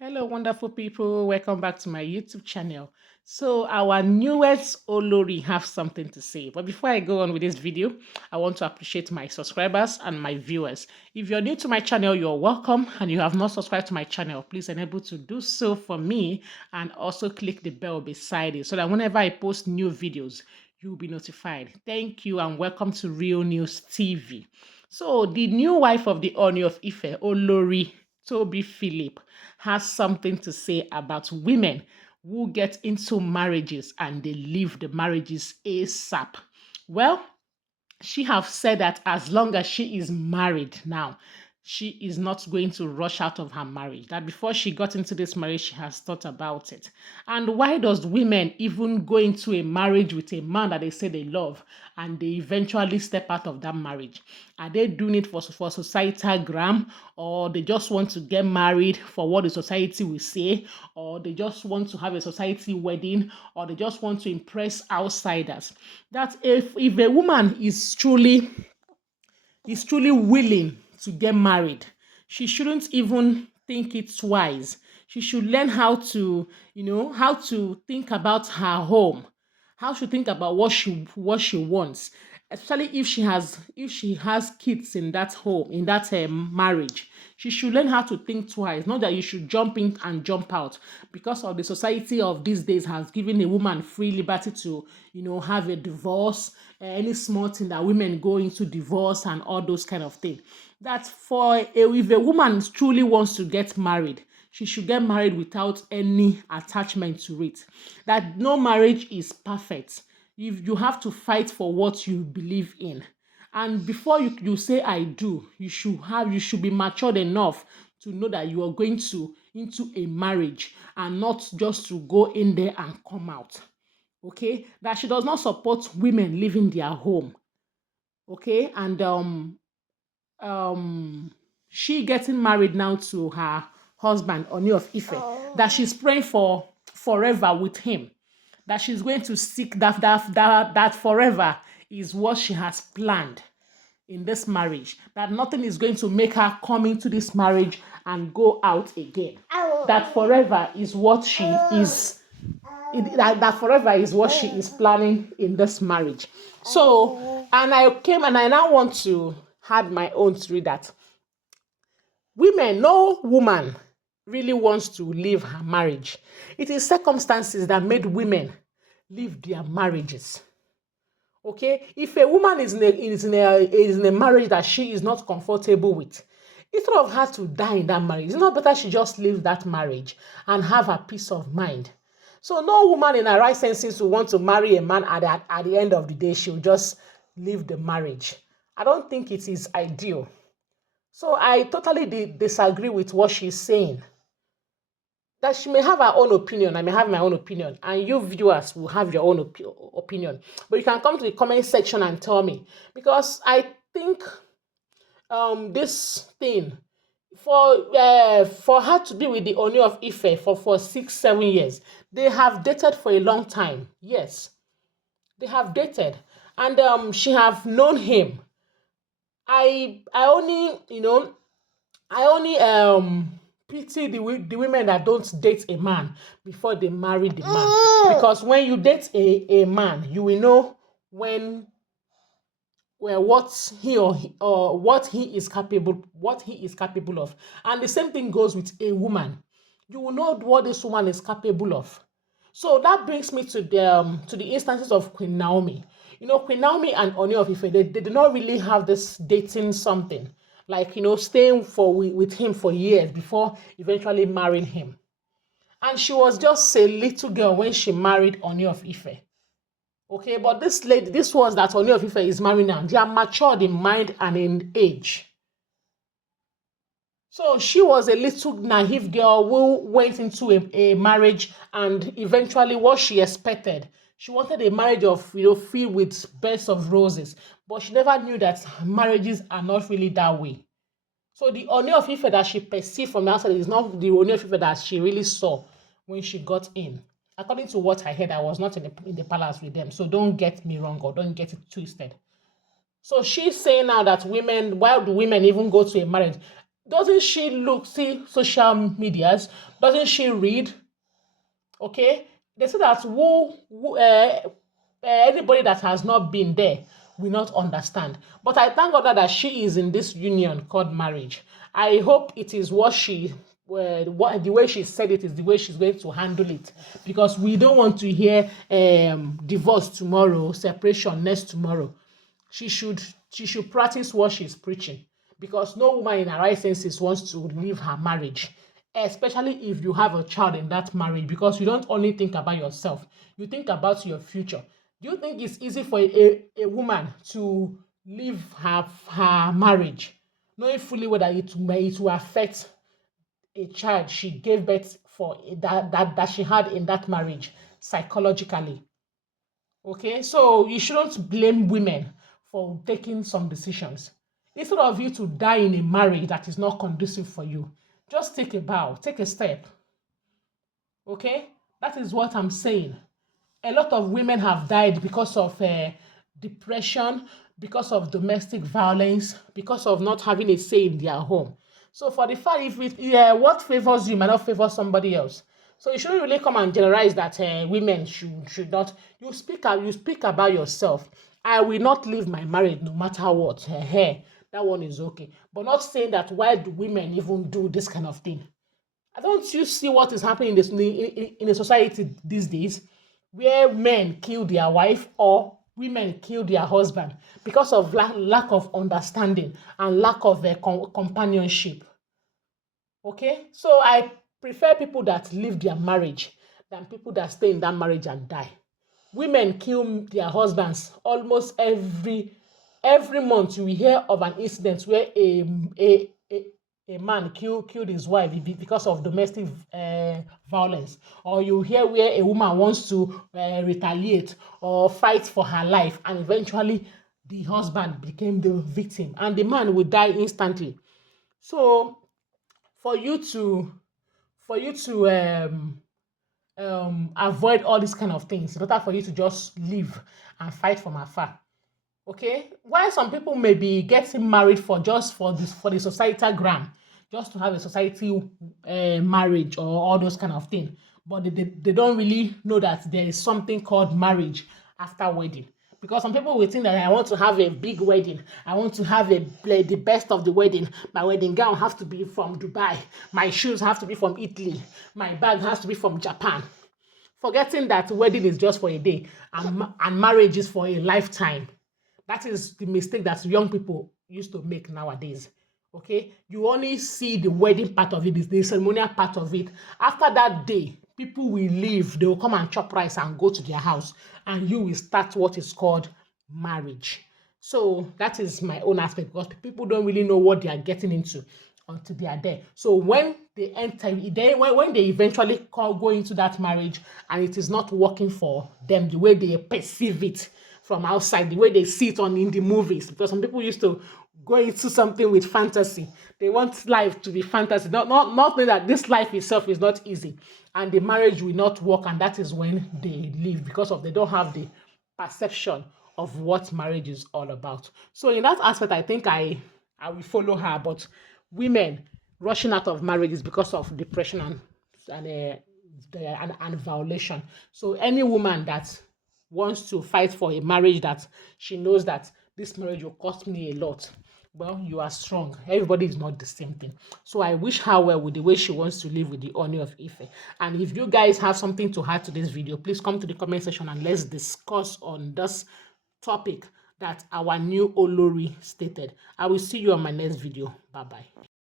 Hello, wonderful people. Welcome back to my YouTube channel. So, our newest Olori have something to say. But before I go on with this video, I want to appreciate my subscribers and my viewers. If you're new to my channel, you're welcome. And you have not subscribed to my channel, please enable to do so for me. And also click the bell beside it so that whenever I post new videos, you'll be notified. Thank you and welcome to Real News TV. So, the new wife of the Ooni of Ife, Olori Tobi Philip, has something to say about women who get into marriages and they leave the marriages ASAP. Well, she have said that as long as she is married now, she is not going to rush out of her marriage. That before she got into this marriage, she has thought about it. And why does women even go into a marriage with a man that they say they love and they eventually step out of that marriage? Are they doing it for societal gram, or they just want to get married for what the society will say, or they just want to have a society wedding, or they just want to impress outsiders? That if a woman is truly willing to get married, she shouldn't even think it twice. She should learn how to think about her home, how to think about what she wants, especially if she has kids in that home, in that marriage. She should learn how to think twice, not that you should jump in and jump out, because of the society of these days has given a woman free liberty to have a divorce, any small thing that women go into divorce and all those kind of things. That if a woman truly wants to get married, she should get married without any attachment to it. That no marriage is perfect. If you have to fight for what you believe in, and before you say I do, you should be matured enough to know that you are going to into a marriage and not just to go in there and come out. Okay, that she does not support women leaving their home. Okay, and um she getting married now to her husband Ooni of Ife, that she's praying for forever with him, that she's going to seek that forever is what she has planned in this marriage, that nothing is going to make her come into this marriage and go out again. That forever is what she is that forever is what she is planning in this marriage. So, and I came and I now want to add my own to read that no woman really wants to leave her marriage. It is circumstances that made women leave their marriages. Okay, if a woman is in a marriage that she is not comfortable with, instead of her to die in that marriage, it's not better she just leave that marriage and have her peace of mind. So no woman in her right senses will want to marry a man at the end of the day. She'll just leave the marriage. I don't think it is ideal. So I totally disagree with what she's saying. That she may have her own opinion, I may have my own opinion, and you viewers will have your own opinion. But you can come to the comment section and tell me, because I think this thing for her to be with the Ooni of Ife for 6 7 years, they have dated for a long time. Yes, they have dated, and she have known him. I only pity the women that don't date a man before they marry the man, because when you date a man, you will know when what he is capable of. And the same thing goes with a woman. You will know what this woman is capable of. So that brings me to the instances of Queen Naomi. Queen Naomi and Ooni of Ife, they did not really have this dating something, like staying with him for years before eventually marrying him. And she was just a little girl when she married Ooni of Ife. Okay, but this ones that Ooni of Ife is marrying now, they are matured in mind and in age. So she was a little naive girl who went into a marriage, and eventually what she expected. She wanted a marriage of filled with beds of roses, but she never knew that marriages are not really that way. So the Ooni of Ife that she perceived from the outside is not the Ooni of Ife that she really saw when she got in. According to what I heard, I was not in the palace with them, so don't get me wrong or don't get it twisted. So she's saying now that why do women even go to a marriage? Doesn't she see social medias? Doesn't she read? Okay, they say that anybody that has not been there will not understand. But I thank God that she is in this union called marriage. I hope it is what what the way she said it is the way she's going to handle it, because we don't want to hear divorce tomorrow, separation next tomorrow. She should practice what she's preaching, because no woman in her right senses wants to leave her marriage, especially if you have a child in that marriage, because you don't only think about yourself, you think about your future. Do you think it's easy for a woman to leave her marriage, knowing fully well that it will affect a child she gave birth for, that she had in that marriage psychologically? Okay, so you shouldn't blame women for taking some decisions. Instead of you to die in a marriage that is not conducive for you, just take a bow, take a step. Okay, that is what I'm saying. A lot of women have died because of depression, because of domestic violence, because of not having a say in their home. So for the fact, if it, yeah, what favors you might not favor somebody else. So you shouldn't really come and generalize that women should not. You speak about yourself. I will not leave my marriage no matter what. That one is okay. But not saying that why do women even do this kind of thing? Don't you see what is happening in this in the society these days, where men kill their wife or women kill their husband because of lack of understanding and lack of companionship? Okay, so I prefer people that leave their marriage than people that stay in that marriage and die. Women kill their husbands almost every month. You will hear of an incident where a man killed his wife because of domestic violence, or you hear where a woman wants to retaliate or fight for her life, and eventually the husband became the victim and the man will die instantly. So for you to avoid all these kind of things, it's better for you to just live and fight from afar. Okay, why some people may be getting married for just for the societal gram, just to have a society marriage or all those kind of thing, but they don't really know that there is something called marriage after wedding. Because some people will think that I want to have a big wedding, I want to have the best of the wedding. My wedding gown has to be from Dubai, my shoes have to be from Italy, my bag has to be from Japan, forgetting that wedding is just for a day, and marriage is for a lifetime. That is the mistake that young people used to make nowadays. Okay, you only see the wedding part of it, the ceremonial part of it. After that day, people will leave. They will come and chop rice and go to their house, and you will start what is called marriage. So that is my own aspect, because people don't really know what they are getting into until they are there. So when they enter, when they eventually go into that marriage and it is not working for them the way they perceive it from outside, the way they see it in the movies, because some people used to go into something with fantasy. They want life to be fantasy, not knowing that this life itself is not easy, and the marriage will not work, and that is when they leave, because they don't have the perception of what marriage is all about. So in that aspect, I think I will follow her. But women rushing out of marriage is because of depression and violation. So any woman that wants to fight for a marriage that she knows that this marriage will cost me a lot, well, you are strong. Everybody is not the same thing. So I wish her well with the way she wants to live with the Ooni of Ife. And if you guys have something to add to this video, please come to the comment section and let's discuss on this topic that our new Olori stated. I will see you on my next video. Bye bye.